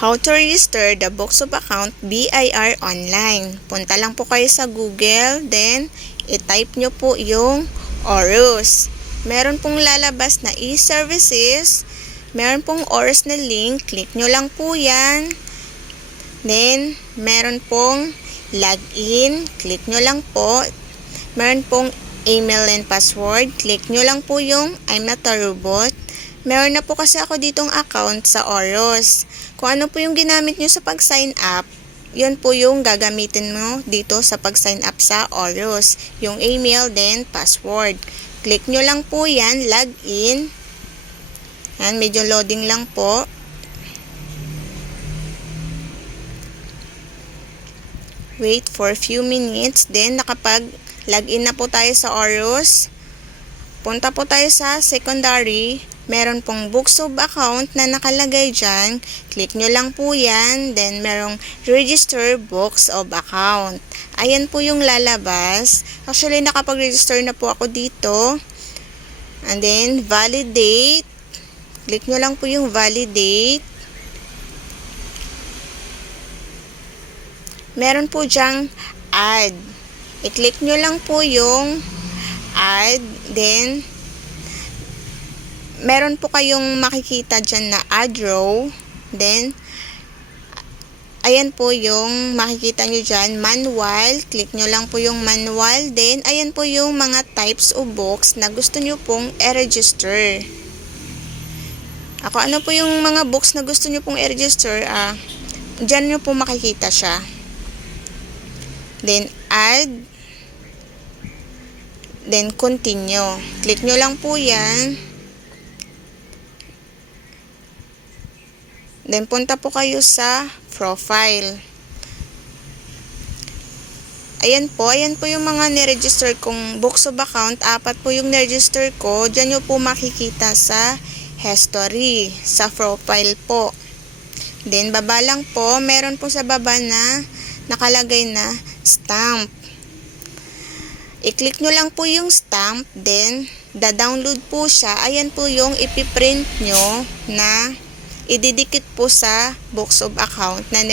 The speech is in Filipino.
How to register the Books of Account BIR online. Punta lang po kayo sa Google, then i-type nyo po yung ORUS. Meron pong lalabas na e-services, meron pong ORUS na link, click nyo lang po yan. Then, meron pong login, click nyo lang po. Meron pong email and password, click nyo lang po yung I'm not a robot. Meron na po kasi ako ditong account sa ORUS. Kung ano po yung ginamit nyo sa pag-sign up, yun po yung gagamitin mo dito sa pag-sign up sa ORUS. Yung email, then password. Click nyo lang po yan, login. Yan, medyo loading lang po. Wait for a few minutes. Then, nakapag-login na po tayo sa ORUS. Punta po tayo sa secondary. Meron pong books of account na nakalagay dyan. Click nyo lang po yan. Then, merong register books of account. Ayan po yung lalabas. Actually, nakapag-register na po ako dito. And then, validate. Click nyo lang po yung validate. Meron po dyang add. I-click nyo lang po yung add. Then, meron po kayong makikita dyan na add row. Then, ayan po yung makikita nyo dyan, manual. Click nyo lang po yung manual. Then, ayan po yung mga types of books na gusto nyo pong i-register. Ano po yung mga books na gusto nyo pong i-register? Dyan nyo po makikita siya. Then, add. Then, continue. Click nyo lang po yan. Then, punta po kayo sa profile. Ayan po yung mga niregister kong books of account. 4 po yung niregister ko. Diyan nyo po makikita sa history, sa profile po. Then, baba lang po. Meron po sa baba na nakalagay na stamp. I-click nyo lang po yung stamp. Then, da-download po siya. Ayan po yung ipiprint nyo na ididikit po sa books of account na